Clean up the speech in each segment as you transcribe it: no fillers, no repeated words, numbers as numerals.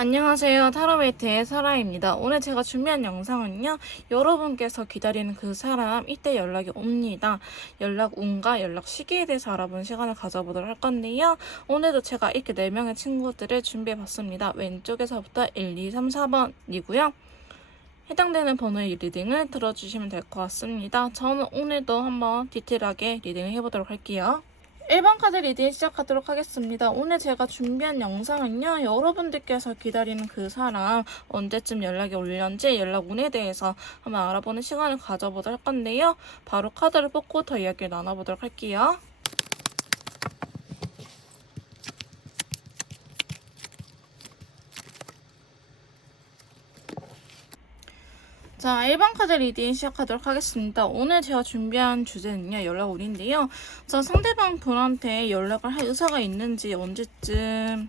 안녕하세요. 타로메이트의 사라입니다. 오늘 제가 준비한 영상은요. 여러분께서 기다리는 그 사람 이때 연락이 옵니다. 연락 운과 연락 시기에 대해서 알아보는 시간을 가져보도록 할 건데요. 오늘도 제가 이렇게 4명의 친구들을 준비해봤습니다. 왼쪽에서부터 1, 2, 3, 4번이고요. 해당되는 번호의 리딩을 들어주시면 될 것 같습니다. 저는 오늘도 한번 디테일하게 리딩을 해보도록 할게요. 1번 카드 리딩 시작하도록 하겠습니다. 오늘 제가 준비한 영상은요. 여러분들께서 기다리는 그 사람 언제쯤 연락이 올는지 연락 운에 대해서 한번 알아보는 시간을 가져보도록 할 건데요. 바로 카드를 뽑고 더 이야기를 나눠보도록 할게요. 자, 1번 카드 리딩 시작하도록 하겠습니다. 오늘 제가 준비한 주제는요, 연락 운인데요. 자, 상대방 분한테 연락을 할 의사가 있는지, 언제쯤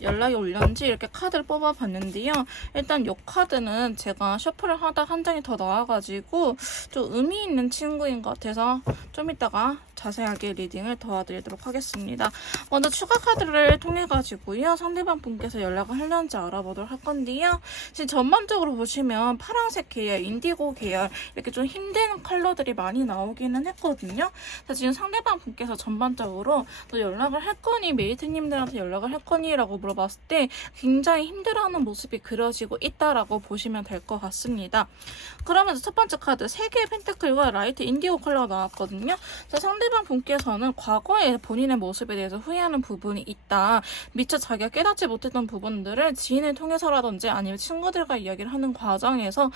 연락이 올렸는지 이렇게 카드를 뽑아봤는데요. 일단 이 카드는 제가 셔플을 하다 한 장이 더 나와가지고 좀 의미 있는 친구인 것 같아서 좀 이따가 자세하게 리딩을 도와드리도록 하겠습니다. 먼저 추가 카드를 통해가지고요. 상대방 분께서 연락을 하려는지 알아보도록 할 건데요. 지금 전반적으로 보시면 파란색 계열, 인디고 계열 이렇게 좀 힘든 컬러들이 많이 나오기는 했거든요. 지금 상대방 분께서 전반적으로 또 연락을 할 거니, 메이트님들한테 연락을 할 거니 라고 물어봤을 때 굉장히 힘들어하는 모습이 그려지고 있다라고 보시면 될 것 같습니다. 그러면서 첫 번째 카드 3개의 펜타클과 라이트 인디고 컬러가 나왔거든요. 상대방 분께서는 과거에 본인의 모습에 대해서 후회하는 부분이 있다. 미처 자기가 깨닫지 못했던 부분들을 지인을 통해서라든지 아니면 친구들과 이야기를 하는 과정에서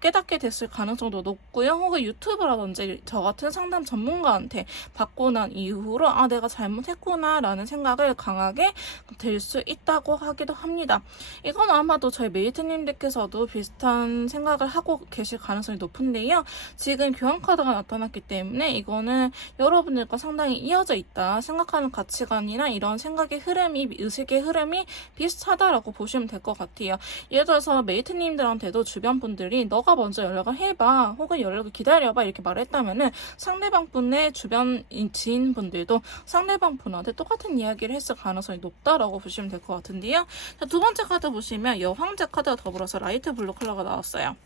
깨닫게 됐을 가능성도 높고요. 혹은 유튜브라든지 저 같은 상담 전문가한테 받고 난 이후로 아 내가 잘못했구나 라는 생각을 강하게 들 수 있다고 하기도 합니다. 이건 아마도 저희 메이트님들께서도 비슷한 생각을 하고 계실 가능성이 높은데요. 지금 교환카드가 나타났기 때문에 이거는 여러분들과 상당히 이어져 있다 생각하는 가치관이나 이런 생각의 흐름이, 의식의 흐름이 비슷하다라고 보시면 될 것 같아요. 예를 들어서 메이트님들한테도 주변 분들이 너가 먼저 연락을 해봐 혹은 연락을 기다려봐 이렇게 말했다면은 상대방 분의 주변 지인분들도 상대방 분한테 똑같은 이야기를 했을 가능성이 높다라고 보시면 될 것 같은데요. 자, 두 번째 카드 보시면 여황제 카드와 더불어서 라이트 블루 컬러가 나왔어요.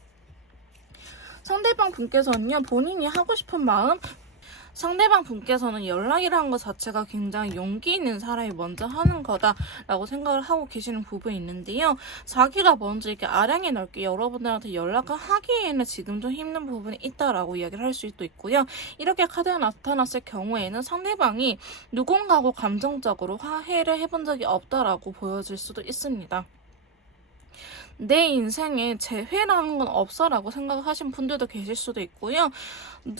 상대방 분께서는요, 본인이 하고 싶은 마음, 상대방 분께서는 연락이라는 것 자체가 굉장히 용기 있는 사람이 먼저 하는 거다라고 생각을 하고 계시는 부분이 있는데요. 자기가 먼저 이렇게 아량이 넓게 여러분들한테 연락을 하기에는 지금 좀 힘든 부분이 있다라고 이야기를 할 수도 있고요. 이렇게 카드가 나타났을 경우에는 상대방이 누군가하고 감정적으로 화해를 해본 적이 없다라고 보여질 수도 있습니다. 내 인생에 재회라는 건 없어라고 생각하신 분들도 계실 수도 있고요.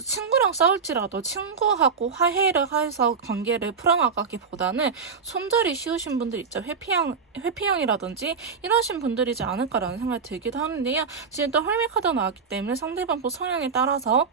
친구랑 싸울지라도 친구하고 화해를 해서 관계를 풀어나가기보다는 손절이 쉬우신 분들 있죠. 회피형이라든지 이러신 분들이지 않을까라는 생각이 들기도 하는데요. 지금 또 헐미 카드가 나왔기 때문에 상대방 성향에 따라서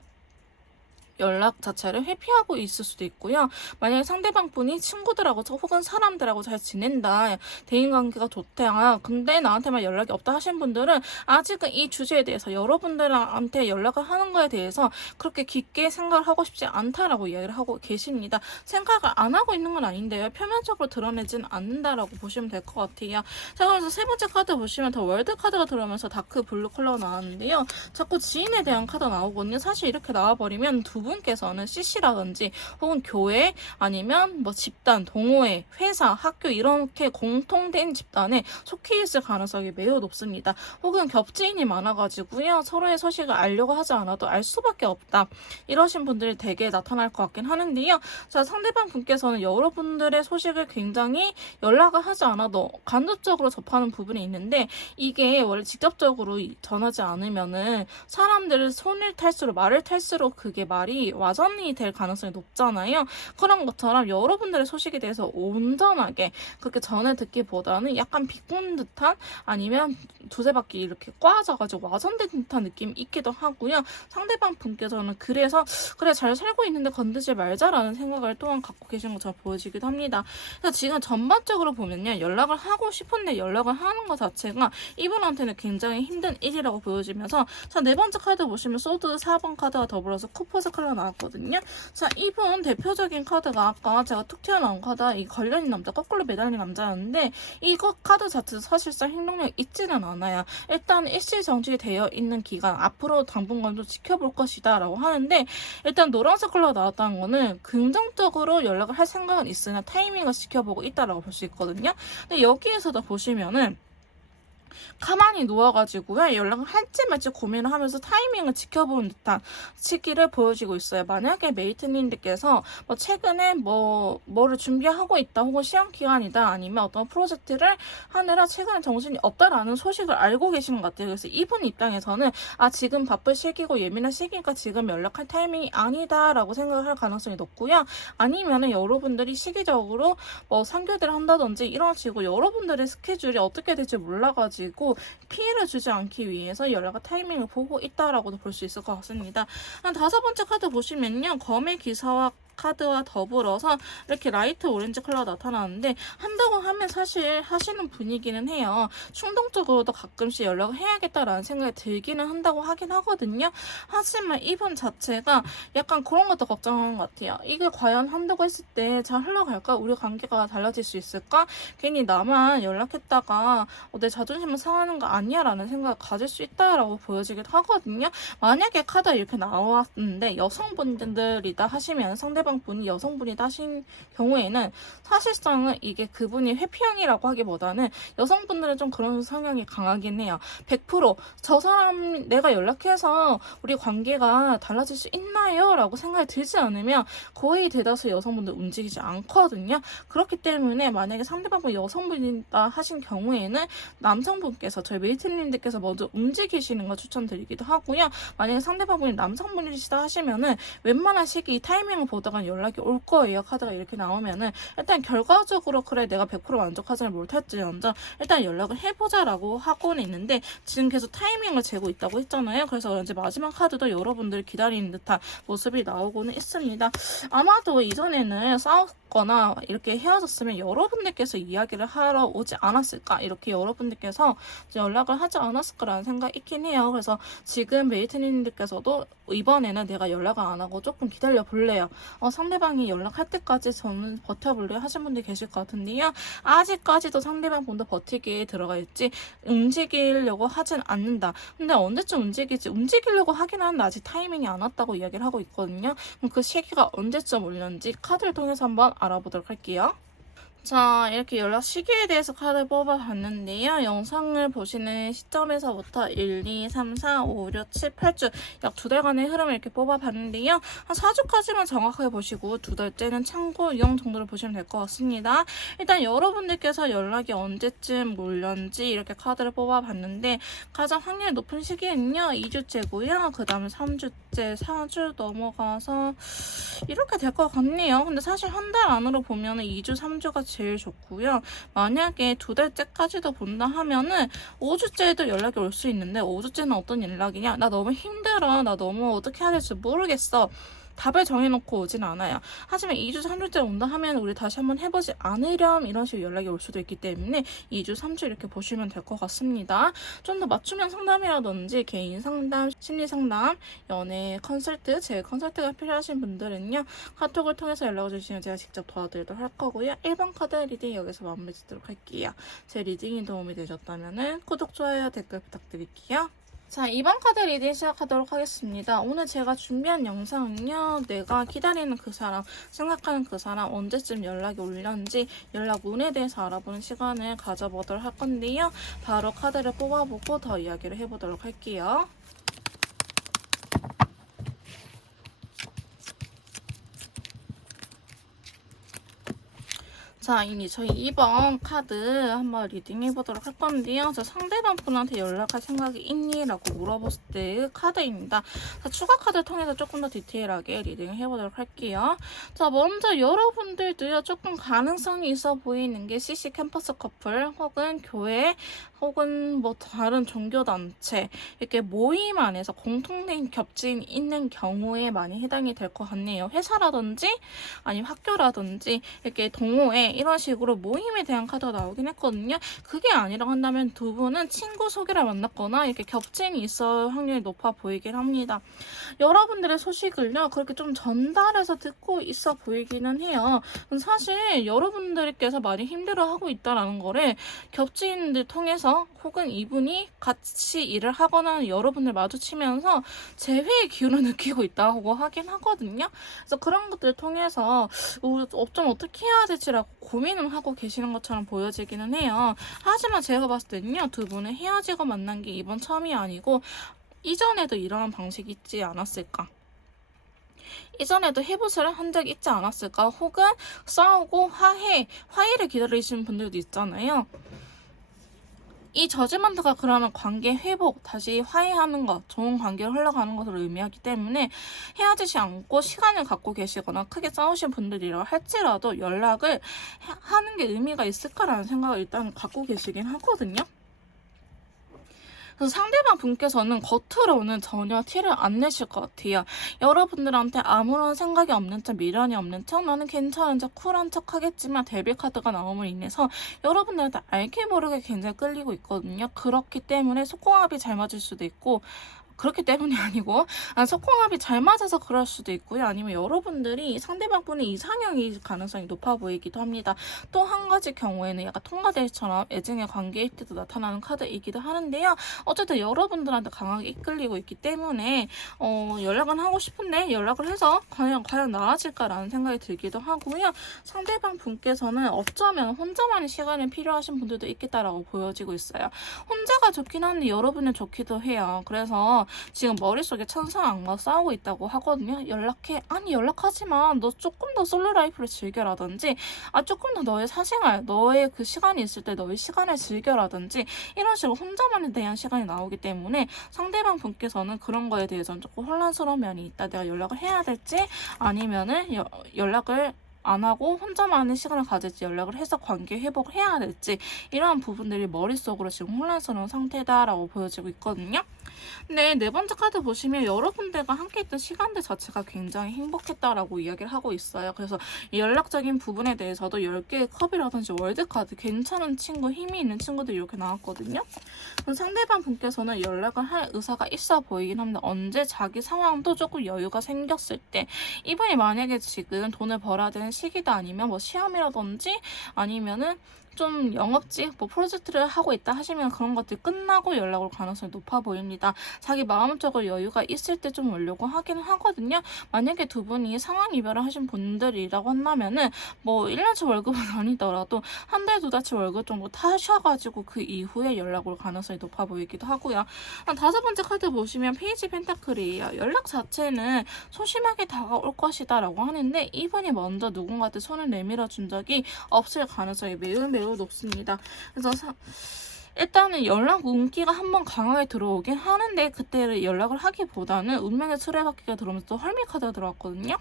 연락 자체를 회피하고 있을 수도 있고요. 만약에 상대방 분이 친구들하고 혹은 사람들하고 잘 지낸다. 대인관계가 좋다. 근데 나한테만 연락이 없다 하신 분들은 아직은 이 주제에 대해서 여러분들한테 연락을 하는 거에 대해서 그렇게 깊게 생각을 하고 싶지 않다라고 이야기를 하고 계십니다. 생각을 안 하고 있는 건 아닌데요. 표면적으로 드러내진 않는다라고 보시면 될 것 같아요. 자, 그래서 세 번째 카드 보시면 더 월드 카드가 들어오면서 다크 블루 컬러가 나왔는데요. 자꾸 지인에 대한 카드가 나오거든요. 사실 이렇게 나와버리면 두 분께서는 CC라든지 혹은 교회 아니면 뭐 집단, 동호회, 회사, 학교 이렇게 공통된 집단에 속해 있을 가능성이 매우 높습니다. 혹은 겹지인이 많아가지고요. 서로의 소식을 알려고 하지 않아도 알 수밖에 없다. 이러신 분들이 되게 나타날 것 같긴 하는데요. 자, 상대방 분께서는 여러분들의 소식을 굉장히 연락을 하지 않아도 간접적으로 접하는 부분이 있는데 이게 원래 직접적으로 전하지 않으면은 사람들을 손을 탈수록 말을 탈수록 그게 말이 와전이 될 가능성이 높잖아요. 그런 것처럼 여러분들의 소식에 대해서 온전하게 그렇게 전해 듣기보다는 약간 비꼰 듯한 아니면 두세 바퀴 이렇게 꽈져가지고 와전된 듯한 느낌이 있기도 하고요. 상대방 분께서는 그래서 그래 잘 살고 있는데 건드지 말자라는 생각을 또한 갖고 계신 것처럼 보여지기도 합니다. 그래서 지금 전반적으로 보면요. 연락을 하고 싶은데 연락을 하는 것 자체가 이분한테는 굉장히 힘든 일이라고 보여지면서 자, 네 번째 카드 보시면 소드 4번 카드와 더불어서 쿠퍼스 카드 컬러 나왔거든요. 자, 이분 대표적인 카드가 아까 제가 툭 튀어나온 카드, 이 걸려있는 남자, 거꾸로 매달린 남자였는데 이거 카드 자체도 사실상 행동력 있지는 않아요. 일단 일시정지 되어 있는 기간, 앞으로 당분간도 지켜볼 것이다 라고 하는데, 일단 노란색 컬러 나왔다는 거는 긍정적으로 연락을 할 생각은 있으나 타이밍을 지켜보고 있다라고 볼 수 있거든요. 근데 여기에서도 보시면은 가만히 누워가지고요, 연락을 할지 말지 고민을 하면서 타이밍을 지켜보는 듯한 시기를 보여주고 있어요. 만약에 메이트님들께서 뭐 최근에 뭐를 준비하고 있다, 혹은 시험 기간이다, 아니면 어떤 프로젝트를 하느라 최근에 정신이 없다라는 소식을 알고 계시는 것 같아요. 그래서 이분 입장에서는 지금 바쁠 시기고 예민한 시기니까 지금 연락할 타이밍이 아니다라고 생각을 할 가능성이 높고요. 아니면은 여러분들이 시기적으로 뭐 상교대를 한다든지 이런 식으로 여러분들의 스케줄이 어떻게 될지 몰라가지고 피해를 주지 않기 위해서 연락과 타이밍을 보고 있다라고도 볼 수 있을 것 같습니다. 한 5번째 카드 보시면요, 검의 기사와 카드와 더불어서 이렇게 라이트 오렌지 컬러가 나타나는데, 한다고 하면 사실 하시는 분이기는 해요. 충동적으로도 가끔씩 연락을 해야겠다라는 생각이 들기는 한다고 하긴 하거든요. 하지만 이분 자체가 약간 그런 것도 걱정하는 것 같아요. 이게 과연 한다고 했을 때 잘 흘러갈까? 우리 관계가 달라질 수 있을까? 괜히 나만 연락했다가 내 자존심을 상하는 거 아니야? 라는 생각을 가질 수 있다라고 보여지기도 하거든요. 만약에 카드가 이렇게 나왔는데 여성분들이다 하시면, 상대방 분이 여성분이다 하신 경우에는 사실상은 이게 그분이 회피형이라고 하기보다는 여성분들은 좀 그런 성향이 강하긴 해요. 100%저 사람 내가 연락해서 우리 관계가 달라질 수 있나요? 라고 생각이 들지 않으면 거의 대다수 여성분들 움직이지 않거든요. 그렇기 때문에 만약에 상대방분이 여성분이다 하신 경우에는 남성분께서, 저희 메이트님들께서 먼저 움직이시는 걸 추천드리기도 하고요. 만약에 상대방분이 남성분이시다 하시면은 웬만한 시기 타이밍을 보다가 연락이 올 거예요. 카드가 이렇게 나오면은 일단 결과적으로 그래 내가 100% 만족하지는 못할지언정 일단 연락을 해보자라고 하고는 있는데, 지금 계속 타이밍을 재고 있다고 했잖아요. 그래서 그런지 마지막 카드도 여러분들 기다리는 듯한 모습이 나오고는 있습니다. 아마도 이전에는 싸웠거나 이렇게 헤어졌으면 여러분들께서 이야기를 하러 오지 않았을까, 이렇게 여러분들께서 연락을 하지 않았을까라는 생각이 있긴 해요. 그래서 지금 메이트님들께서도 이번에는 내가 연락을 안 하고 조금 기다려 볼래요. 상대방이 연락할 때까지 저는 버텨볼래요 하신 분들 계실 것 같은데요. 아직까지도 상대방 분도 버티기에 들어가 있지 움직이려고 하진 않는다. 근데 언제쯤 움직이지? 움직이려고 하긴 하는데 아직 타이밍이 안 왔다고 이야기를 하고 있거든요. 그럼 그 시기가 언제쯤 올렸는지 카드를 통해서 한번 알아보도록 할게요. 자, 이렇게 연락 시기에 대해서 카드를 뽑아봤는데요. 영상을 보시는 시점에서부터 1, 2, 3, 4, 5, 6, 7, 8주 약 2달간의 흐름을 이렇게 뽑아봤는데요. 한 4주까지만 정확하게 보시고 2달째는 참고용 정도로 보시면 될 것 같습니다. 일단 여러분들께서 연락이 언제쯤 올렸는지 이렇게 카드를 뽑아봤는데, 가장 확률이 높은 시기는요 2주째고요. 그 다음에 3주째, 4주 넘어가서 이렇게 될 것 같네요. 근데 사실 한 달 안으로 보면은 2주, 3주가 제일 좋고요. 만약에 2달째까지도 본다 하면은 5주째에도 연락이 올 수 있는데, 5주째는 어떤 연락이냐? 나 너무 힘들어. 나 너무 어떻게 해야 될지 모르겠어. 답을 정해놓고 오진 않아요. 하지만 2주, 3주째 온다 하면 우리 다시 한번 해보지 않으렴 이런 식으로 연락이 올 수도 있기 때문에 2주, 3주 이렇게 보시면 될 것 같습니다. 좀 더 맞춤형 상담이라든지 개인 상담, 심리 상담, 연애 컨설트, 제 컨설트가 필요하신 분들은요 카톡을 통해서 연락을 주시면 제가 직접 도와드리도록 할 거고요. 1번 카드 리딩 여기서 마무리 짓도록 할게요. 제 리딩이 도움이 되셨다면 구독, 좋아요, 댓글 부탁드릴게요. 자, 2번 카드 리딩 시작하도록 하겠습니다. 오늘 제가 준비한 영상은요, 내가 기다리는 그 사람, 생각하는 그 사람 언제쯤 연락이 올렸는지 연락 운에 대해서 알아보는 시간을 가져보도록 할 건데요. 바로 카드를 뽑아보고 더 이야기를 해보도록 할게요. 자, 이제 저희 2번 카드 한번 리딩 해보도록 할 건데요. 자, 상대방 분한테 연락할 생각이 있니? 라고 물어봤을 때의 카드입니다. 자, 추가 카드를 통해서 조금 더 디테일하게 리딩을 해보도록 할게요. 자, 먼저 여러분들도요, 조금 가능성이 있어 보이는 게 CC 캠퍼스 커플, 혹은 교회, 혹은 뭐 다른 종교단체, 이렇게 모임 안에서 공통된 겹친 있는 경우에 많이 해당이 될 것 같네요. 회사라든지, 아니면 학교라든지, 이렇게 동호회, 이런 식으로 모임에 대한 카드가 나오긴 했거든요. 그게 아니라 한다면 두 분은 친구 소개를 만났거나 이렇게 겹친이 있을 확률이 높아 보이긴 합니다. 여러분들의 소식을요, 그렇게 좀 전달해서 듣고 있어 보이기는 해요. 사실 여러분들께서 많이 힘들어하고 있다는 거를 겹친들 통해서 혹은 이분이 같이 일을 하거나 여러분을 마주치면서 재회의 기운을 느끼고 있다고 하긴 하거든요. 그래서 그런 것들을 통해서 좀 어떻게 해야 될지라고 고민을 하고 계시는 것처럼 보여지기는 해요. 하지만 제가 봤을 때는요, 두 분은 헤어지고 만난 게 이번 처음이 아니고 이전에도 이러한 방식이 있지 않았을까? 이전에도 해부스를 한 적이 있지 않았을까? 혹은 싸우고 화해를 기다리시는 분들도 있잖아요. 이 저지먼트가 그러면 관계 회복, 다시 화해하는 것, 좋은 관계로 흘러가는 것을 의미하기 때문에 헤어지지 않고 시간을 갖고 계시거나 크게 싸우신 분들이라고 할지라도 연락을 하는 게 의미가 있을까라는 생각을 일단 갖고 계시긴 하거든요. 그래서 상대방 분께서는 겉으로는 전혀 티를 안 내실 것 같아요. 여러분들한테 아무런 생각이 없는 척, 미련이 없는 척, 나는 괜찮은 척, 쿨한 척 하겠지만 데뷔 카드가 나옴으로 인해서 여러분들한테 알게 모르게 굉장히 끌리고 있거든요. 그렇기 때문에 속궁합이 잘 맞을 수도 있고, 그렇기 때문이 아니고 속궁합이 잘 맞아서 그럴 수도 있고요. 아니면 여러분들이 상대방분이 이상형일 가능성이 높아 보이기도 합니다. 또 한 가지 경우에는 약간 통과대처럼 애증의 관계일 때도 나타나는 카드이기도 하는데요. 어쨌든 여러분들한테 강하게 이끌리고 있기 때문에 연락은 하고 싶은데 연락을 해서 과연 나아질까라는 생각이 들기도 하고요. 상대방 분께서는 어쩌면 혼자만의 시간이 필요하신 분들도 있겠다라고 보여지고 있어요. 혼자가 좋긴 한데 여러분은 좋기도 해요. 그래서 지금 머릿속에 천상 악마 싸우고 있다고 하거든요. 연락해. 아니 연락하지만 너 조금 더 솔로 라이프를 즐겨라든지 조금 더 너의 사생활, 너의 그 시간이 있을 때 너의 시간을 즐겨라든지 이런 식으로 혼자만에 대한 시간이 나오기 때문에 상대방 분께서는 그런 거에 대해서는 조금 혼란스러운 면이 있다. 내가 연락을 해야 될지 아니면은 연락을 안 하고 혼자만의 시간을 가질지 연락을 해서 관계 회복을 해야 될지 이러한 부분들이 머릿속으로 지금 혼란스러운 상태다라고 보여지고 있거든요. 근데 네 번째 카드 보시면 여러분들과 함께 했던 시간들 자체가 굉장히 행복했다라고 이야기를 하고 있어요. 그래서 연락적인 부분에 대해서도 10개의 컵이라든지 월드카드 괜찮은 친구, 힘이 있는 친구들이 이렇게 나왔거든요. 그럼 상대방 분께서는 연락을 할 의사가 있어 보이긴 합니다. 언제 자기 상황도 조금 여유가 생겼을 때 이분이 만약에 지금 돈을 벌어야 되는 시기다 아니면 뭐 시험이라든지 아니면은 좀 영업직 프로젝트를 하고 있다 하시면 그런 것들이 끝나고 연락 올 가능성이 높아 보입니다. 자기 마음적으로 여유가 있을 때 좀 오려고 하기는 하거든요. 만약에 두 분이 상황 이별을 하신 분들이라고 한다면은 뭐 1년치 월급은 아니더라도 한 달, 두 달치 월급 정도 타셔가지고 그 이후에 연락 올 가능성이 높아 보이기도 하고요. 다섯 번째 카드 보시면 페이지 펜타클이에요. 연락 자체는 소심하게 다가올 것이다 라고 하는데 이분이 먼저 누군가한테 손을 내밀어 준 적이 없을 가능성이 매우 높습니다. 그래서 일단은 연락 운기가 한번 강하게 들어오긴 하는데 그때를 연락을 하기보다는 운명의 수레바퀴가 들어오면서 또 헐미 카드가 들어왔거든요.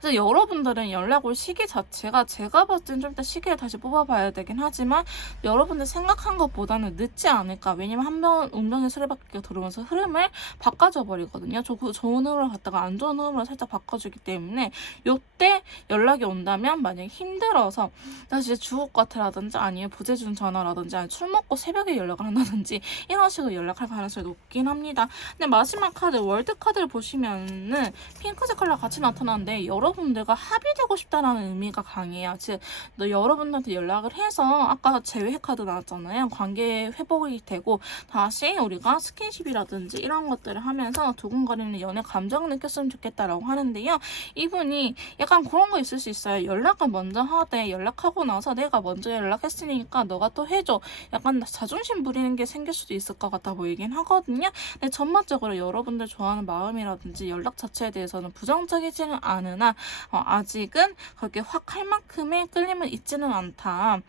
그래서 여러분들은 연락 올 시기 자체가 제가 봤을 땐 좀 이따 시기를 다시 뽑아봐야 되긴 하지만 여러분들 생각한 것보다는 늦지 않을까. 왜냐면 한번 운명의 수레바퀴가 들어오면서 흐름을 바꿔줘 버리거든요. 좋은 흐름을 갔다가 안 좋은 흐름으로 살짝 바꿔주기 때문에 요때 연락이 온다면 만약에 힘들어서 나 진짜 죽을 것 같아라든지 아니면 부재중 전화라든지 아니면 술 먹고 새벽에 연락을 한다든지 이런 식으로 연락할 가능성이 높긴 합니다. 근데 마지막 카드 월드 카드를 보시면은 핑크색 컬러 같이 나타나는데 여러분들과 합의되고 싶다라는 의미가 강해요. 즉 여러분들한테 연락을 해서 아까 재회 카드 나왔잖아요. 관계 회복이 되고 다시 우리가 스킨십이라든지 이런 것들을 하면서 두근거리는 연애 감정을 느꼈으면 좋겠다라고 하는데요. 이분이 약간 그런 거 있을 수 있어요. 연락을 먼저 하되 연락하고 나서 내가 먼저 연락했으니까 너가 또 해줘. 약간 자존심 부리는 게 생길 수도 있을 것 같아 보이긴 하거든요. 근데 전반적으로 여러분들 좋아하는 마음이라든지 연락 자체에 대해서는 부정적이지는 않으나 아직은 그렇게 확 할 만큼의 끌림은 있지는 않다.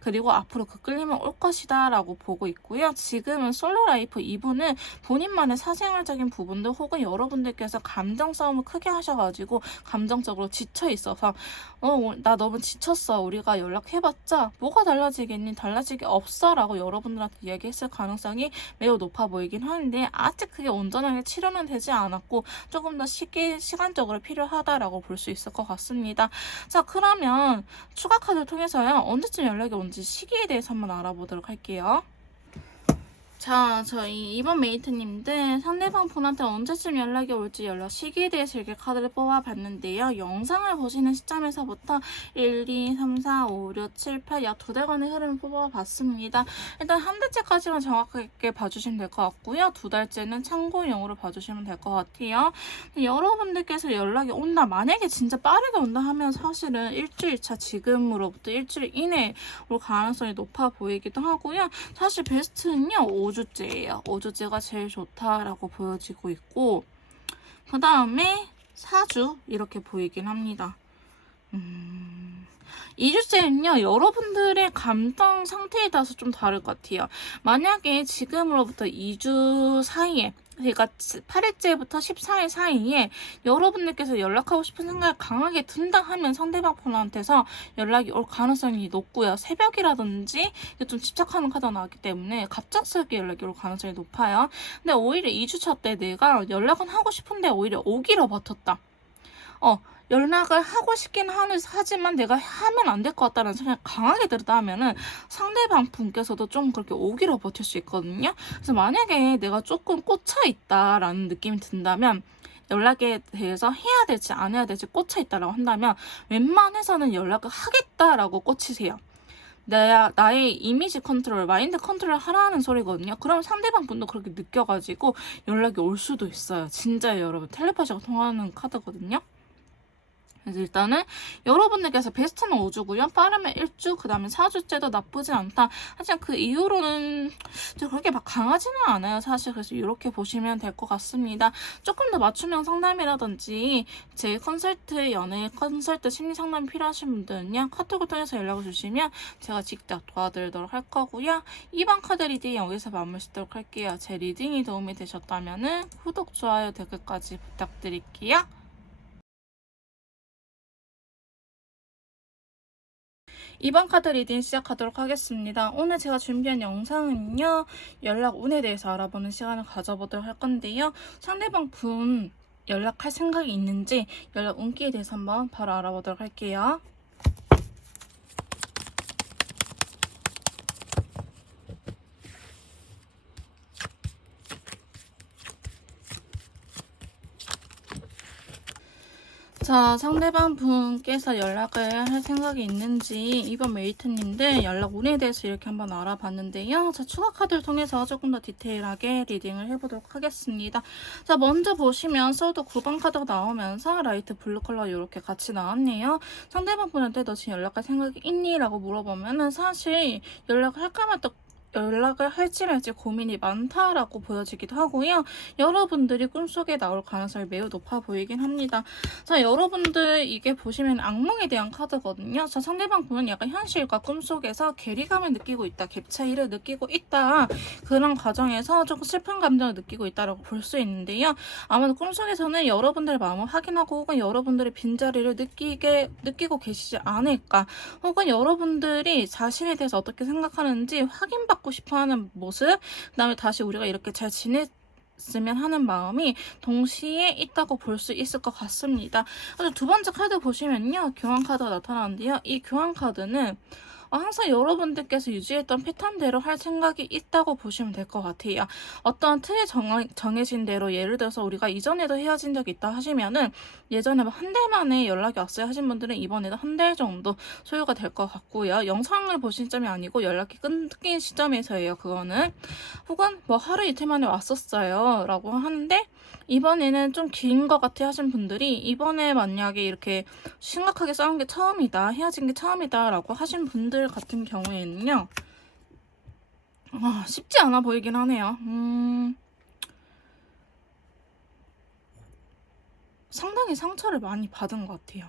그리고 앞으로 그 끌림은 올 것이다 라고 보고 있고요. 지금은 솔로 라이프 이분은 본인만의 사생활적인 부분들 혹은 여러분들께서 감정 싸움을 크게 하셔가지고 감정적으로 지쳐 있어서 나 너무 지쳤어. 우리가 연락해봤자 뭐가 달라지겠니? 달라질 게 없어 라고 여러분들한테 이야기했을 가능성이 매우 높아 보이긴 하는데 아직 그게 온전하게 치료는 되지 않았고 조금 더 시간적으로 필요하다라고 볼 수 있을 것 같습니다. 자, 그러면 추가 카드를 통해서요. 언제쯤 연락이 온지 시기에 대해서 한번 알아보도록 할게요. 자, 저희 이번 메이트님들 상대방 분한테 언제쯤 연락이 올지 연락 시기에 대해서 이렇게 카드를 뽑아봤는데요. 영상을 보시는 시점에서부터 1, 2, 3, 4, 5, 6, 7, 8 약 2달간의 흐름을 뽑아봤습니다. 일단 한 달째까지만 정확하게 봐주시면 될 것 같고요. 2달째는 참고용으로 봐주시면 될 것 같아요. 여러분들께서 연락이 온다. 만약에 진짜 빠르게 온다 하면 사실은 일주일차 지금으로부터 일주일 이내에 올 가능성이 높아 보이기도 하고요. 사실 베스트는요. 5주째예요. 5주째가 제일 좋다라고 보여지고 있고 그 다음에 4주 이렇게 보이긴 합니다. 2주째는요. 여러분들의 감정 상태에 따라서 좀 다를 것 같아요. 만약에 지금으로부터 2주 사이에 그러니까 8일째부터 14일 사이에 여러분들께서 연락하고 싶은 생각이 강하게 든다 하면 상대방 분한테서 연락이 올 가능성이 높고요. 새벽이라든지 좀 집착하는 카드가 나왔기 때문에 갑작스럽게 연락이 올 가능성이 높아요. 근데 오히려 2주차 때 내가 연락은 하고 싶은데 오히려 오기로 버텼다. 연락을 하고 싶긴 하지만 내가 하면 안 될 것 같다는 생각이 강하게 들었다 하면은 상대방 분께서도 좀 그렇게 오기로 버틸 수 있거든요. 그래서 만약에 내가 조금 꽂혀 있다라는 느낌이 든다면 연락에 대해서 해야 될지 안 해야 될지 꽂혀 있다라고 한다면 웬만해서는 연락을 하겠다라고 꽂히세요. 나의 이미지 컨트롤, 마인드 컨트롤 하라는 소리거든요. 그럼 상대방 분도 그렇게 느껴가지고 연락이 올 수도 있어요. 진짜 여러분 텔레파시가 통하는 카드거든요. 그래서 일단은 여러분들께서 베스트는 5주고요. 빠르면 1주, 그 다음에 4주째도 나쁘지 않다. 하지만 그 이후로는 그렇게 막 강하지는 않아요. 사실 그래서 이렇게 보시면 될 것 같습니다. 조금 더 맞춤형 상담이라든지 제 컨설트, 연애 컨설트, 심리 상담이 필요하신 분들은요. 카톡을 통해서 연락을 주시면 제가 직접 도와드리도록 할 거고요. 2번 카드 리딩 여기서 마무리 짓도록 할게요. 제 리딩이 도움이 되셨다면 구독, 좋아요, 댓글까지 부탁드릴게요. 2번 카드 리딩 시작하도록 하겠습니다. 오늘 제가 준비한 영상은요. 연락 운에 대해서 알아보는 시간을 가져보도록 할 건데요. 상대방 분 연락할 생각이 있는지 연락 운기에 대해서 한번 바로 알아보도록 할게요. 자, 상대방 분께서 연락을 할 생각이 있는지 이번 메이트님들 연락 운에 대해서 이렇게 한번 알아봤는데요. 자, 추가 카드를 통해서 조금 더 디테일하게 리딩을 해보도록 하겠습니다. 자, 먼저 보시면 소드 9번 카드가 나오면서 라이트 블루 컬러 이렇게 같이 나왔네요. 상대방 분한테 너 지금 연락할 생각이 있니? 라고 물어보면은 사실 연락을 할까 말까 연락을 할지 말지 고민이 많다라고 보여지기도 하고요. 여러분들이 꿈속에 나올 가능성이 매우 높아 보이긴 합니다. 자, 여러분들 이게 보시면 악몽에 대한 카드거든요. 자, 상대방 분은 약간 현실과 꿈속에서 괴리감을 느끼고 있다. 갭 차이를 느끼고 있다. 그런 과정에서 조금 슬픈 감정을 느끼고 있다라고 볼 수 있는데요. 아마도 꿈속에서는 여러분들의 마음을 확인하고 혹은 여러분들의 빈자리를 느끼고 계시지 않을까. 혹은 여러분들이 자신에 대해서 어떻게 생각하는지 확인받고 싶어하는 모습, 그다음에 다시 우리가 이렇게 잘 지냈으면 하는 마음이 동시에 있다고 볼 수 있을 것 같습니다. 그래서 두 번째 카드 보시면요, 교환 카드가 나타나는데요. 이 교환 카드는 항상 여러분들께서 유지했던 패턴대로 할 생각이 있다고 보시면 될 것 같아요. 어떤 틀에 정해진 대로 예를 들어서 우리가 이전에도 헤어진 적이 있다 하시면은 예전에 한 달 만에 연락이 왔어요 하신 분들은 이번에도 한 달 정도 소요가 될 것 같고요. 영상을 보신 시점이 아니고 연락이 끊긴 시점에서예요. 그거는 혹은 뭐 하루 이틀 만에 왔었어요 라고 하는데 이번에는 좀 긴 것 같아 하신 분들이 이번에 만약에 이렇게 심각하게 싸운 게 처음이다, 헤어진 게 처음이다 라고 하신 분들 같은 경우에는요, 쉽지 않아 보이긴 하네요. 상당히 상처를 많이 받은 것 같아요.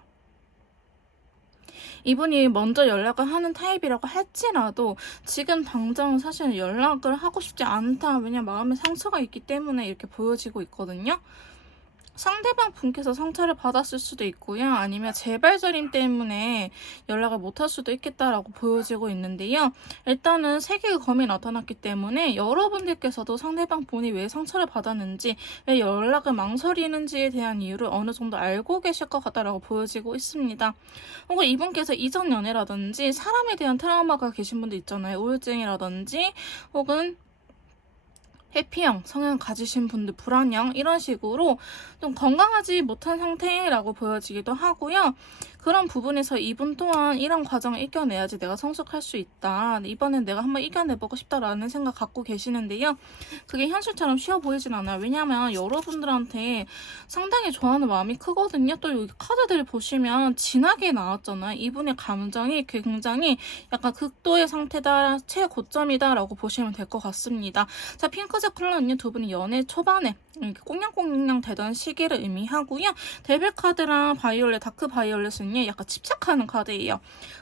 이분이 먼저 연락을 하는 타입이라고 할지라도 지금 당장 사실 연락을 하고 싶지 않다. 왜냐면 마음에 상처가 있기 때문에 이렇게 보여지고 있거든요. 상대방 분께서 상처를 받았을 수도 있고요. 아니면 재발절임 때문에 연락을 못할 수도 있겠다라고 보여지고 있는데요. 일단은 세 개의 검이 나타났기 때문에 여러분들께서도 상대방 분이 왜 상처를 받았는지, 왜 연락을 망설이는지에 대한 이유를 어느 정도 알고 계실 것 같다라고 보여지고 있습니다. 혹은 이분께서 이전 연애라든지 사람에 대한 트라우마가 계신 분도 있잖아요. 우울증이라든지 혹은 회피형 성향 가지신 분들, 불안형, 이런 식으로 좀 건강하지 못한 상태라고 보여지기도 하고요. 그런 부분에서 이분 또한 이런 과정을 이겨내야지 내가 성숙할 수 있다, 이번엔 내가 한번 이겨내보고 싶다라는 생각 갖고 계시는데요. 그게 현실처럼 쉬워 보이진 않아요. 왜냐하면 여러분들한테 상당히 좋아하는 마음이 크거든요. 또 여기 카드들을 보시면 진하게 나왔잖아요. 이분의 감정이 굉장히 약간 극도의 상태다, 최고점이다 라고 보시면 될 것 같습니다. 자, 핑크색 컬러는요, 두 분이 연애 초반에 이렇게 꽁냥꽁냥 되던 시기를 의미하고요. 데빌 카드랑 바이올렛, 다크 바이올렛은요, 약간 집착하는 카드예요.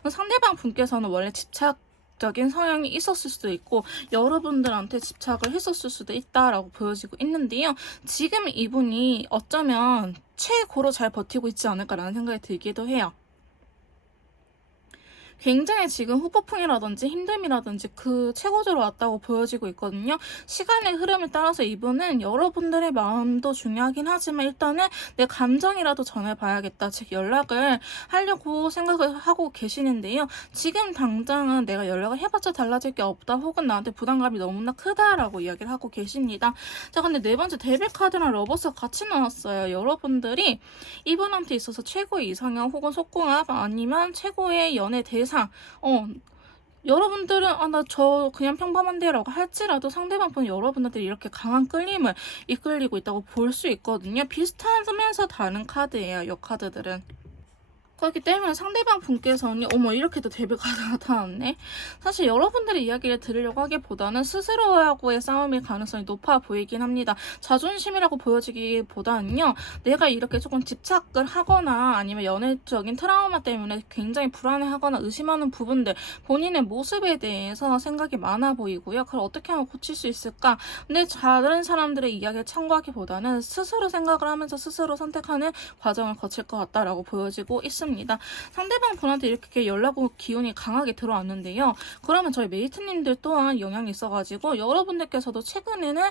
상대방 분께서는 원래 집착적인 성향이 있었을 수도 있고 여러분들한테 집착을 했었을 수도 있다라고 보여지고 있는데요. 지금 이분이 어쩌면 최고로 잘 버티고 있지 않을까라는 생각이 들기도 해요. 굉장히 지금 후폭풍이라든지 힘듦이라든지 그 최고조로 왔다고 보여지고 있거든요. 시간의 흐름에 따라서 이분은 여러분들의 마음도 중요하긴 하지만 일단은 내 감정이라도 전해봐야겠다, 즉 연락을 하려고 생각을 하고 계시는데요. 지금 당장은 내가 연락을 해봤자 달라질 게 없다, 혹은 나한테 부담감이 너무나 크다라고 이야기를 하고 계십니다. 자, 근데 네 번째 데빌 카드랑 러버스가 같이 나왔어요. 여러분들이 이분한테 있어서 최고의 이상형 혹은 속궁합 아니면 최고의 연애 대상, 여러분들은 나 저 그냥 평범한데 라고 할지라도 상대방 분은 여러분한테 이렇게 강한 끌림을 이끌리고 있다고 볼 수 있거든요. 비슷하면서 다른 카드예요, 이 카드들은. 그렇기 때문에 상대방 분께서는 어머, 이렇게도 데뷔가 나타났네. 사실 여러분들의 이야기를 들으려고 하기보다는 스스로하고의 싸움일 가능성이 높아 보이긴 합니다. 자존심이라고 보여지기보다는요, 내가 이렇게 조금 집착을 하거나 아니면 연애적인 트라우마 때문에 굉장히 불안해하거나 의심하는 부분들, 본인의 모습에 대해서 생각이 많아 보이고요. 그걸 어떻게 하면 고칠 수 있을까? 근데 다른 사람들의 이야기를 참고하기보다는 스스로 생각을 하면서 스스로 선택하는 과정을 거칠 것 같다라고 보여지고 있습니다. 상대방 분한테 이렇게 연락 기운이 강하게 들어왔는데요. 그러면 저희 메이트님들 또한 영향이 있어가지고 여러분들께서도 최근에는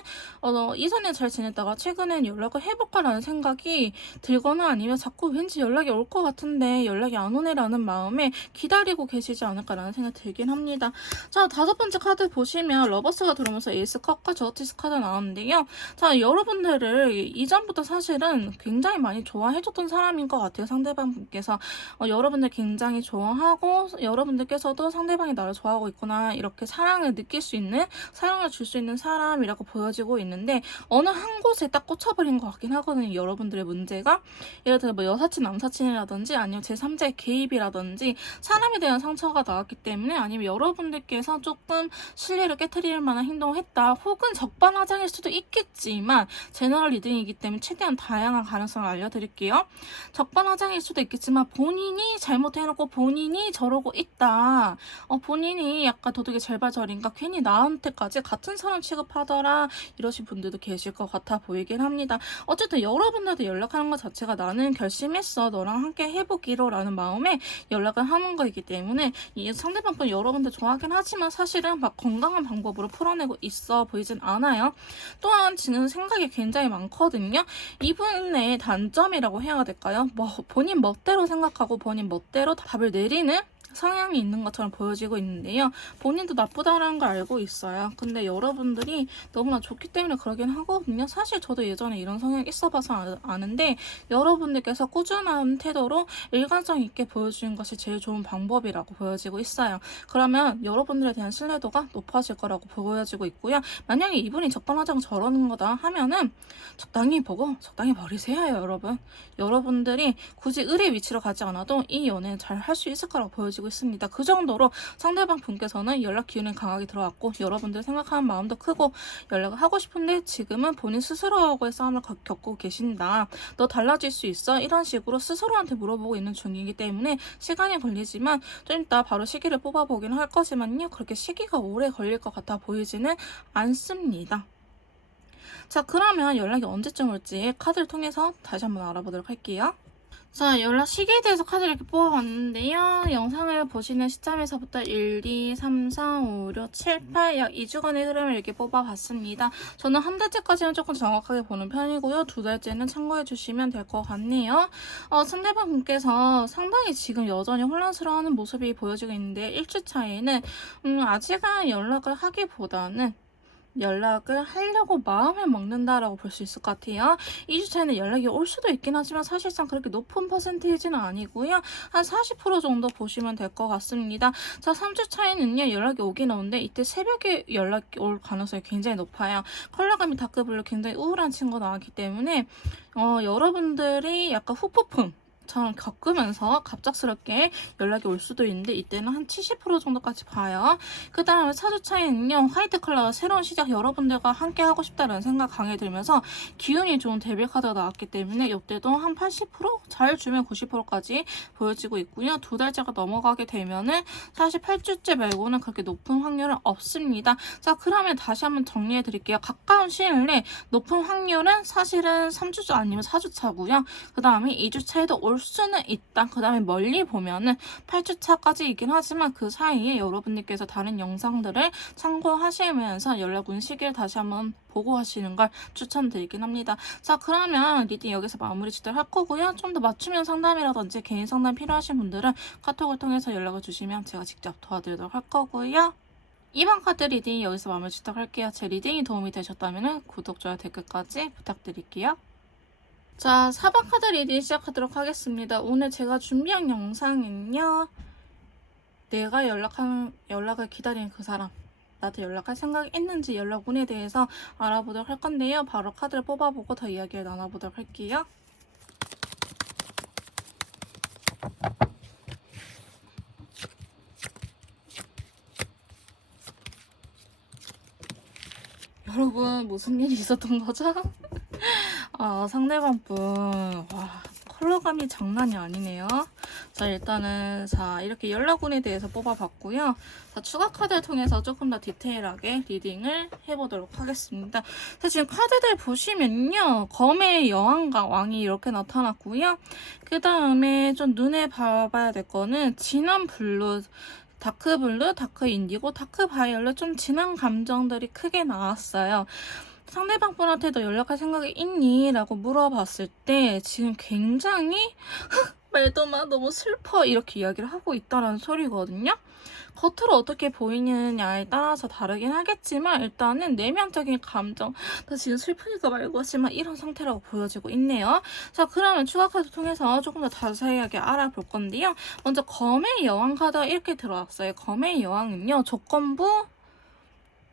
이전에 잘 지냈다가 최근엔 연락을 해볼까라는 생각이 들거나 아니면 자꾸 왠지 연락이 올 것 같은데 연락이 안 오네라는 마음에 기다리고 계시지 않을까라는 생각이 들긴 합니다. 자, 다섯 번째 카드 보시면 러버스가 들어오면서 에이스 컵과 저스티스 카드 나왔는데요. 자, 여러분들을 이전부터 사실은 굉장히 많이 좋아해줬던 사람인 것 같아요. 상대방 분께서 여러분들 굉장히 좋아하고 여러분들께서도 상대방이 나를 좋아하고 있구나, 이렇게 사랑을 느낄 수 있는, 사랑을 줄 수 있는 사람이라고 보여지고 있는데 어느 한 곳에 딱 꽂혀버린 것 같긴 하거든요. 여러분들의 문제가 예를 들어 뭐 여사친 남사친이라든지 아니면 제3자의 개입이라든지 사람에 대한 상처가 나왔기 때문에, 아니면 여러분들께서 조금 신뢰를 깨트릴 만한 행동을 했다, 혹은 적반하장일 수도 있겠지만 제너럴 리딩이기 때문에 최대한 다양한 가능성을 알려드릴게요. 적반하장일 수도 있겠지만 본인이 잘못해놓고 본인이 저러고 있다, 본인이 약간 도둑의 절발절인가, 괜히 나한테까지 같은 사람 취급하더라, 이러신 분들도 계실 것 같아 보이긴 합니다. 어쨌든 여러분들한테 연락하는 것 자체가 나는 결심했어, 너랑 함께 해보기로 라는 마음에 연락을 하는 거이기 때문에 이 상대방 분 여러분들 좋아하긴 하지만 사실은 막 건강한 방법으로 풀어내고 있어 보이진 않아요. 또한 지금 생각이 굉장히 많거든요. 이분의 단점이라고 해야 될까요? 본인 멋대로 생각하고 본인 멋대로 답을 내리는 성향이 있는 것처럼 보여지고 있는데요. 본인도 나쁘다라는 걸 알고 있어요. 근데 여러분들이 너무나 좋기 때문에 그러긴 하거든요. 사실 저도 예전에 이런 성향이 있어봐서 아는데 여러분들께서 꾸준한 태도로 일관성 있게 보여주는 것이 제일 좋은 방법이라고 보여지고 있어요. 그러면 여러분들에 대한 신뢰도가 높아질 거라고 보여지고 있고요. 만약에 이분이 적반하장 저러는 거다 하면은 적당히 보고 적당히 버리세요, 여러분. 여러분들이 굳이 을의 위치로 가지 않아도 이 연애는 잘 할 수 있을 거라고 보여지고 있습니다. 그 정도로 상대방 분께서는 연락 기운이 강하게 들어왔고 여러분들 생각하는 마음도 크고 연락을 하고 싶은데 지금은 본인 스스로하고의 싸움을 겪고 계신다, 너 달라질 수 있어, 이런 식으로 스스로한테 물어보고 있는 중이기 때문에 시간이 걸리지만 좀 이따 바로 시기를 뽑아보긴 할 거지만요, 그렇게 시기가 오래 걸릴 것 같아 보이지는 않습니다. 자, 그러면 연락이 언제쯤 올지 카드를 통해서 다시 한번 알아보도록 할게요. 자, 연락 시기에 대해서 카드를 이렇게 뽑아봤는데요. 영상을 보시는 시점에서부터 1, 2, 3, 4, 5, 6, 7, 8, 약 2주간의 흐름을 이렇게 뽑아봤습니다. 저는 한 달째까지는 조금 정확하게 보는 편이고요. 2달째는 참고해주시면 될 것 같네요. 상대방 분께서 상당히 지금 여전히 혼란스러워하는 모습이 보여지고 있는데 1주 차에는 아직은 연락을 하기보다는 연락을 하려고 마음을 먹는다라고 볼 수 있을 것 같아요. 2주 차에는 연락이 올 수도 있긴 하지만 사실상 그렇게 높은 퍼센테이지는 아니고요. 한 40% 정도 보시면 될 것 같습니다. 자, 3주 차에는요. 연락이 오긴 오는데 이때 새벽에 연락이 올 가능성이 굉장히 높아요. 컬러감이 다크블루 굉장히 우울한 친구가 나왔기 때문에 여러분들이 약간 후폭풍 처럼 겪으면서 갑작스럽게 연락이 올 수도 있는데 이때는 한 70% 정도까지 봐요. 그 다음에 4주차에는요. 화이트 컬러 새로운 시작 여러분들과 함께 하고 싶다는 생각 강하게 들면서 기운이 좋은 데빌 카드가 나왔기 때문에 이때도 한 80%잘 주면 90%까지 보여지고 있고요. 2달째가 넘어가게 되면은 사실 8주째 말고는 그렇게 높은 확률은 없습니다. 자, 그러면 다시 한번 정리해 드릴게요. 가까운 시일 내에 높은 확률은 사실은 3주차 아니면 4주차고요. 그 다음에 2주차에도 올 수는 있다. 그 다음에 멀리 보면은 8주차까지이긴 하지만 그 사이에 여러분들께서 다른 영상들을 참고하시면서 연락 온 시기를 다시 한번 보고 하시는 걸 추천드리긴 합니다. 자, 그러면 리딩 여기서 마무리 짓도록 할 거고요. 좀 더 맞춤형 상담이라든지 개인 상담 필요하신 분들은 카톡을 통해서 연락을 주시면 제가 직접 도와드리도록 할 거고요. 이번 카드 리딩 여기서 마무리 짓도록 할게요. 제 리딩이 도움이 되셨다면 구독, 좋아요, 댓글까지 부탁드릴게요. 자, 4번 카드 리딩 시작하도록 하겠습니다. 오늘 제가 준비한 영상은요. 내가 연락을 기다리는 그 사람, 나한테 연락할 생각이 있는지 연락운에 대해서 알아보도록 할 건데요. 바로 카드를 뽑아보고 더 이야기를 나눠보도록 할게요. 여러분, 무슨 일이 있었던 거죠? 상대방 분, 와, 컬러감이 장난이 아니네요. 자, 일단은 이렇게 연락운에 대해서 뽑아봤고요. 자, 추가 카드를 통해서 조금 더 디테일하게 리딩을 해보도록 하겠습니다. 자, 지금 카드들 보시면요. 검의 여왕과 왕이 이렇게 나타났고요. 그 다음에 좀 눈에 봐봐야 될 거는 진한 블루, 다크 블루, 다크 인디고, 다크 바이올렛 좀 진한 감정들이 크게 나왔어요. 상대방 분한테도 연락할 생각이 있니? 라고 물어봤을 때 지금 굉장히 말도 마 너무 슬퍼 이렇게 이야기를 하고 있다는 소리거든요. 겉으로 어떻게 보이느냐에 따라서 다르긴 하겠지만 일단은 내면적인 감정 나 지금 슬프니까 말고 하지만 이런 상태라고 보여지고 있네요. 자, 그러면 추가 카드 통해서 조금 더 자세하게 알아볼 건데요. 먼저 검의 여왕 카드가 이렇게 들어왔어요. 검의 여왕은요. 조건부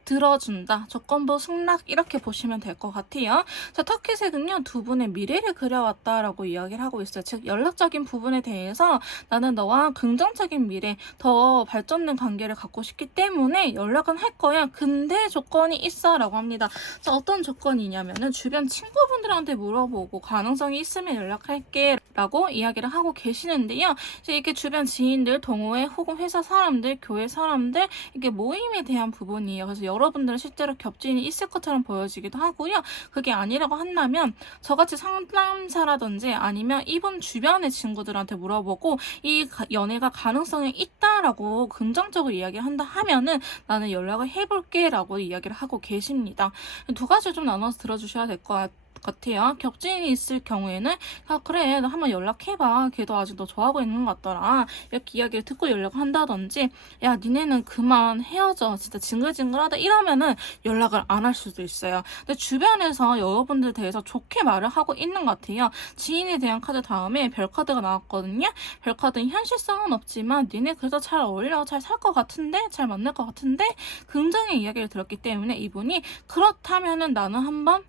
들어준다. 조건부 승낙 이렇게 보시면 될 것 같아요. 자, 터키색은요. 두 분의 미래를 그려왔다라고 이야기를 하고 있어요. 즉 연락적인 부분에 대해서 나는 너와 긍정적인 미래, 더 발전된 관계를 갖고 싶기 때문에 연락은 할 거야. 근데 조건이 있어 라고 합니다. 자, 어떤 조건이냐면은 주변 친구분들한테 물어보고 가능성이 있으면 연락할게 라고 이야기를 하고 계시는데요. 이제 이렇게 주변 지인들, 동호회 혹은 회사 사람들, 교회 사람들 이게 모임에 대한 부분이에요. 그래서 여러분들은 실제로 겹진이 있을 것처럼 보여지기도 하고요. 그게 아니라고 한다면 저같이 상담사라든지 아니면 이분 주변의 친구들한테 물어보고 이 연애가 가능성이 있다라고 긍정적으로 이야기를 한다 하면은 나는 연락을 해볼게 라고 이야기를 하고 계십니다. 두 가지를 좀 나눠서 들어주셔야 될 것 같아요. 겹진이 있을 경우에는 그래 너 한번 연락해봐. 걔도 아직 너 좋아하고 있는 것 같더라. 이렇게 이야기를 듣고 연락을 한다든지 야 니네는 그만 헤어져. 진짜 징글징글하다 이러면은 연락을 안 할 수도 있어요. 근데 주변에서 여러분들 대해서 좋게 말을 하고 있는 것 같아요. 지인에 대한 카드 다음에 별 카드가 나왔거든요. 별 카드는 현실성은 없지만 니네 그래도 잘 어울려. 잘 살 것 같은데? 잘 만날 것 같은데? 긍정의 이야기를 들었기 때문에 이분이 그렇다면은 나는 한번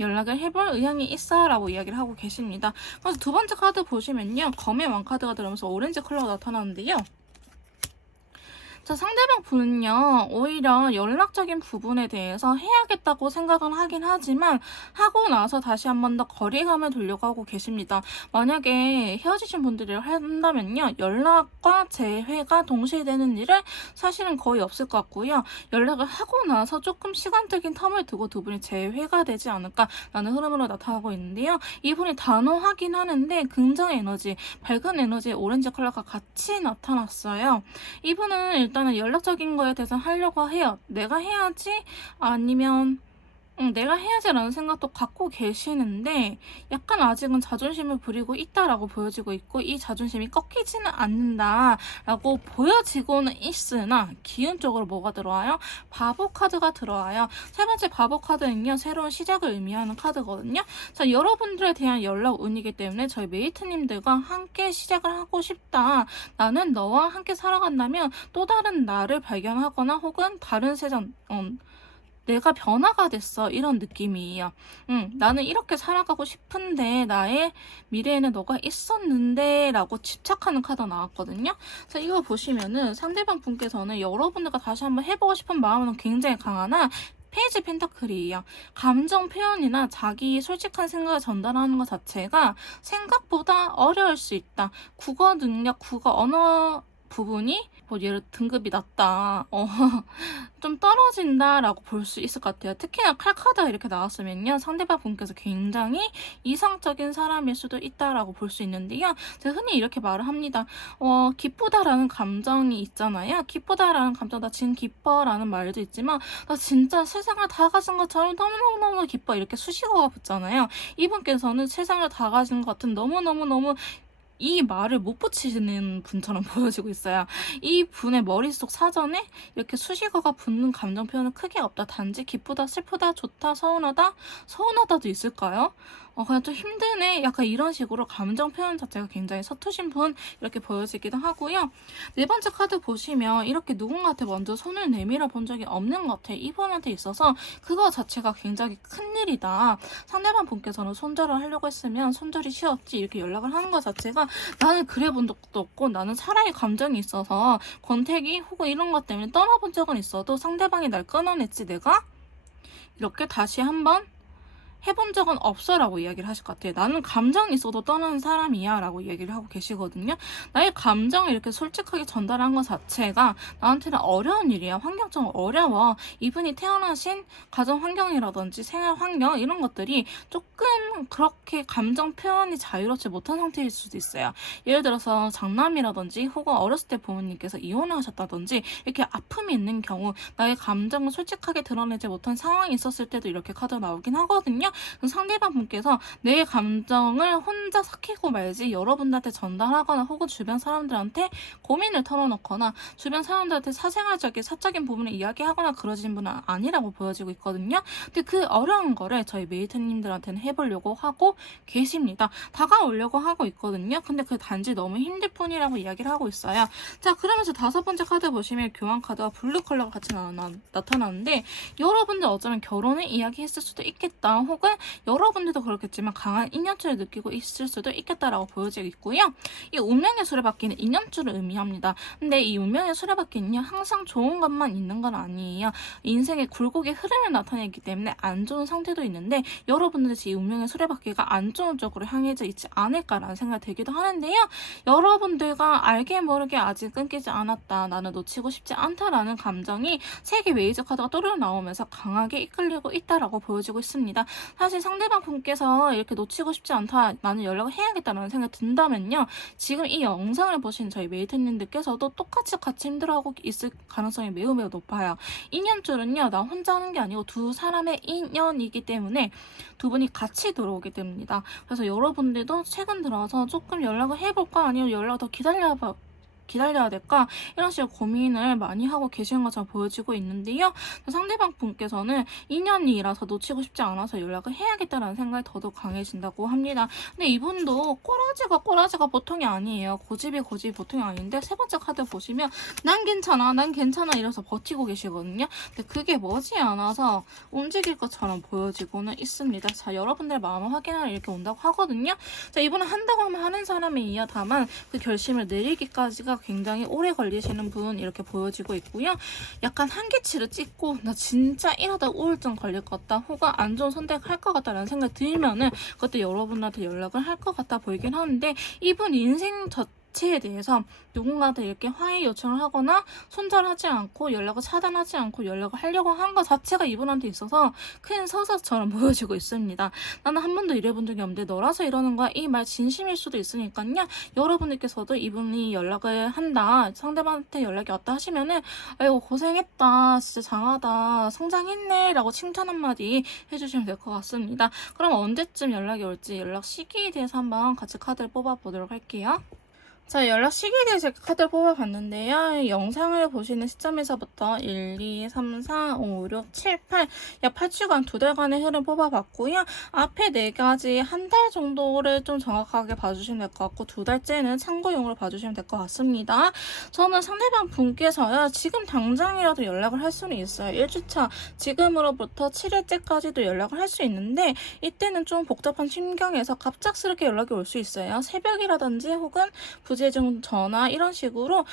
연락을 해볼 의향이 있어 라고 이야기를 하고 계십니다. 그래서 두 번째 카드 보시면요. 검의 왕 카드가 들어오면서 오렌지 컬러가 나타나는데요. 자, 상대방 분은요, 오히려 연락적인 부분에 대해서 해야겠다고 생각은 하긴 하지만, 하고 나서 다시 한 번 더 거리감을 두려고 하고 계십니다. 만약에 헤어지신 분들이 한다면요, 연락과 재회가 동시에 되는 일은 사실은 거의 없을 것 같고요. 연락을 하고 나서 조금 시간적인 텀을 두고 두 분이 재회가 되지 않을까라는 흐름으로 나타나고 있는데요. 이분이 단호하긴 하는데 긍정 에너지, 밝은 에너지의 오렌지 컬러가 같이 나타났어요. 이분은 일단은 연락적인 거에 대해서 하려고 해요. 내가 해야지 아니면 내가 해야지라는 생각도 갖고 계시는데 약간 아직은 자존심을 부리고 있다라고 보여지고 있고 이 자존심이 꺾이지는 않는다라고 보여지고는 있으나 기운적으로 뭐가 들어와요? 바보 카드가 들어와요. 세 번째 바보 카드는요. 새로운 시작을 의미하는 카드거든요. 자, 여러분들에 대한 연락 운이기 때문에 저희 메이트님들과 함께 시작을 하고 싶다. 나는 너와 함께 살아간다면 또 다른 나를 발견하거나 혹은 다른 세상 내가 변화가 됐어. 이런 느낌이에요. 나는 이렇게 살아가고 싶은데 나의 미래에는 너가 있었는데 라고 집착하는 카드가 나왔거든요. 자, 이거 보시면은 상대방 분께서는 여러분들과 다시 한번 해보고 싶은 마음은 굉장히 강하나 페이지 펜타클이에요. 감정 표현이나 자기 솔직한 생각을 전달하는 것 자체가 생각보다 어려울 수 있다. 국어 능력, 국어 언어 부분이 뭐 예를 등급이 낮다. 좀 떨어진다라고 볼 수 있을 것 같아요. 특히나 칼카드가 이렇게 나왔으면요. 상대방 분께서 굉장히 이상적인 사람일 수도 있다라고 볼 수 있는데요. 제가 흔히 이렇게 말을 합니다. 기쁘다라는 감정이 있잖아요. 기쁘다라는 감정, 나 지금 기뻐라는 말도 있지만 나 진짜 세상을 다 가진 것처럼 너무너무너무 기뻐 이렇게 수식어가 붙잖아요. 이분께서는 세상을 다 가진 것 같은 너무너무너무 이 말을 못 붙이는 분처럼 보여지고 있어요. 이 분의 머릿속 사전에 이렇게 수식어가 붙는 감정 표현은 크게 없다. 단지 기쁘다, 슬프다, 좋다, 서운하다, 서운하다도 있을까요? 그냥 좀 힘드네. 약간 이런 식으로 감정 표현 자체가 굉장히 서투신 분 이렇게 보여지기도 하고요. 네 번째 카드 보시면 이렇게 누군가한테 먼저 손을 내밀어 본 적이 없는 것 같아요. 이분한테 있어서 그거 자체가 굉장히 큰일이다. 상대방 분께서는 손절을 하려고 했으면 손절이 쉬웠지 이렇게 연락을 하는 것 자체가 나는 그래 본 적도 없고 나는 사랑의 감정이 있어서 권태기 혹은 이런 것 때문에 떠나본 적은 있어도 상대방이 날 끊어냈지 내가 이렇게 다시 한번 해본 적은 없어라고 이야기를 하실 것 같아요. 나는 감정이 있어도 떠나는 사람이야 라고 얘기를 하고 계시거든요. 나의 감정을 이렇게 솔직하게 전달한 것 자체가 나한테는 어려운 일이야. 환경적으로 어려워. 이분이 태어나신 가정 환경이라든지 생활 환경 이런 것들이 조금 그렇게 감정 표현이 자유롭지 못한 상태일 수도 있어요. 예를 들어서 장남이라든지 혹은 어렸을 때 부모님께서 이혼을 하셨다든지 이렇게 아픔이 있는 경우 나의 감정을 솔직하게 드러내지 못한 상황이 있었을 때도 이렇게 카드가 나오긴 하거든요. 상대방 분께서 내 감정을 혼자 삭히고 말지 여러분들한테 전달하거나 혹은 주변 사람들한테 고민을 털어놓거나 주변 사람들한테 사생활적인 사적인 부분을 이야기하거나 그러진 분은 아니라고 보여지고 있거든요. 근데 그 어려운 거를 저희 메이트님들한테는 해보려고 하고 계십니다. 다가오려고 하고 있거든요. 근데 그 단지 너무 힘들 뿐이라고 이야기를 하고 있어요. 자, 그러면서 다섯 번째 카드 보시면 교환 카드와 블루 컬러가 같이 나타나는데 여러분들 어쩌면 결혼을 이야기했을 수도 있겠다. 혹은 여러분들도 그렇겠지만 강한 인연줄을 느끼고 있을 수도 있겠다라고 보여지고 있고요. 이 운명의 수레바퀴는 인연줄을 의미합니다. 근데 이 운명의 수레바퀴는요. 항상 좋은 것만 있는 건 아니에요. 인생의 굴곡의 흐름을 나타내기 때문에 안 좋은 상태도 있는데 여러분들이 이 운명의 수레바퀴가 안 좋은 쪽으로 향해져 있지 않을까라는 생각이 들기도 하는데요. 여러분들과 알게 모르게 아직 끊기지 않았다. 나는 놓치고 싶지 않다라는 감정이 세개 웨이즈 카드가 또르르 나오면서 강하게 이끌리고 있다라고 보여지고 있습니다. 사실 상대방 분께서 이렇게 놓치고 싶지 않다. 나는 연락을 해야겠다라는 생각이 든다면요. 지금 이 영상을 보신 저희 메이트님들께서도 똑같이 같이 힘들어하고 있을 가능성이 매우 높아요. 인연줄은요. 나 혼자 하는 게 아니고 두 사람의 인연이기 때문에 두 분이 같이 들어오게 됩니다. 그래서 여러분들도 최근 들어서 조금 연락을 해볼까 아니면 연락을 더 기다려야 될까? 이런 식으로 고민을 많이 하고 계시는 것처럼 보여지고 있는데요. 상대방 분께서는 인연이라서 놓치고 싶지 않아서 연락을 해야겠다라는 생각이 더더욱 강해진다고 합니다. 근데 이분도 꼬라지가 보통이 아니에요. 고집이 보통이 아닌데 세 번째 카드 보시면 난 괜찮아 이래서 버티고 계시거든요. 근데 그게 머지않아서 움직일 것처럼 보여지고는 있습니다. 자, 여러분들의 마음을 확인하러 이렇게 온다고 하거든요. 자, 이분은 한다고 하면 하는 사람이에요. 다만 그 결심을 내리기까지가 연락이 굉장히 오래 걸리시는 분 이렇게 보여지고 있고요. 약간 한계치를 찍고 나 진짜 이러다 우울증 걸릴 것 같다 혹은 안 좋은 선택할 것 같다라는 생각이 들면은 그때 여러분한테 연락을 할 것 같아 보이긴 하는데 이분 인생 자체에 대해서 누군가한테 이렇게 화해 요청을 하거나 손절하지 않고 연락을 차단하지 않고 연락을 하려고 한 것 자체가 이분한테 있어서 큰 서사처럼 보여지고 있습니다. 나는 한 번도 이래본 적이 없는데 너라서 이러는 거야. 이 말 진심일 수도 있으니까요. 여러분들께서도 이분이 연락을 한다, 상대방한테 연락이 왔다 하시면은 아이고 고생했다, 진짜 장하다, 성장했네 라고 칭찬 한마디 해주시면 될 것 같습니다. 그럼 언제쯤 연락이 올지 연락 시기에 대해서 한번 같이 카드를 뽑아보도록 할게요. 자, 연락 시기에 대해서 카드를 뽑아봤는데요. 영상을 보시는 시점에서부터 1, 2, 3, 4, 5, 6, 7, 8, 약 8주간 2달간의 흐름 뽑아봤고요. 앞에 4가지 한 달 정도를 좀 정확하게 봐주시면 될 것 같고 2달째는 참고용으로 봐주시면 될 것 같습니다. 저는 상대방 분께서요. 지금 당장이라도 연락을 할 수는 있어요. 1주차 지금으로부터 7일째까지도 연락을 할 수 있는데 이때는 좀 복잡한 심경에서 갑작스럽게 연락이 올 수 있어요. 새벽이라든지 혹은 부재중 전화 이런 식으로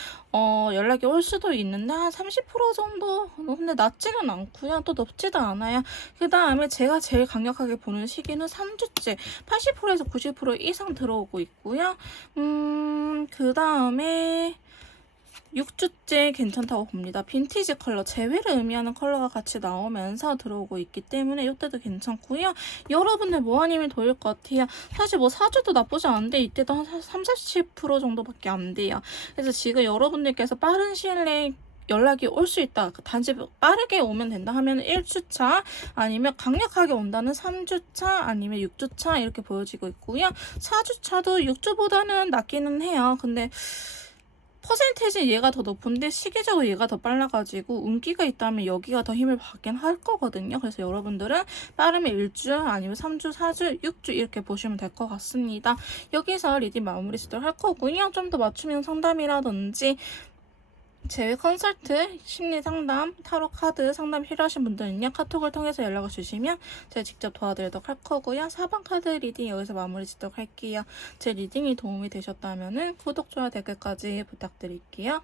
연락이 올 수도 있는데 한 30% 정도 근데 낮지는 않고요. 또 높지도 않아요. 그 다음에 제가 제일 강력하게 보는 시기는 3주째 80%에서 90% 이상 들어오고 있고요. 그 다음에 6주째 괜찮다고 봅니다. 빈티지 컬러, 재회를 의미하는 컬러가 같이 나오면서 들어오고 있기 때문에 이때도 괜찮고요. 여러분들 뭐아니면 도일 것 같아요. 사실 뭐 4주도 나쁘지 않은데 이때도 한 30-40% 정도밖에 안 돼요. 그래서 지금 여러분들께서 빠른 시일 내에 연락이 올 수 있다. 단지 빠르게 오면 된다 하면 1주차 아니면 강력하게 온다는 3주차 아니면 6주차 이렇게 보여지고 있고요. 4주차도 6주보다는 낫기는 해요. 근데 퍼센테이지 얘가 더 높은데 시기적으로 얘가 더 빨라가지고 운기가 있다면 여기가 더 힘을 받긴 할 거거든요. 그래서 여러분들은 빠르면 1주 아니면 3주, 4주, 6주 이렇게 보시면 될 것 같습니다. 여기서 리딩 마무리 짓도록 할 거고요. 좀 더 맞춤형 상담이라든지 제외 컨설트, 심리 상담, 타로 카드 상담 필요하신 분들은요. 카톡을 통해서 연락을 주시면 제가 직접 도와드리도록 할 거고요. 4번 카드 리딩 여기서 마무리 짓도록 할게요. 제 리딩이 도움이 되셨다면 구독, 좋아요, 댓글까지 부탁드릴게요.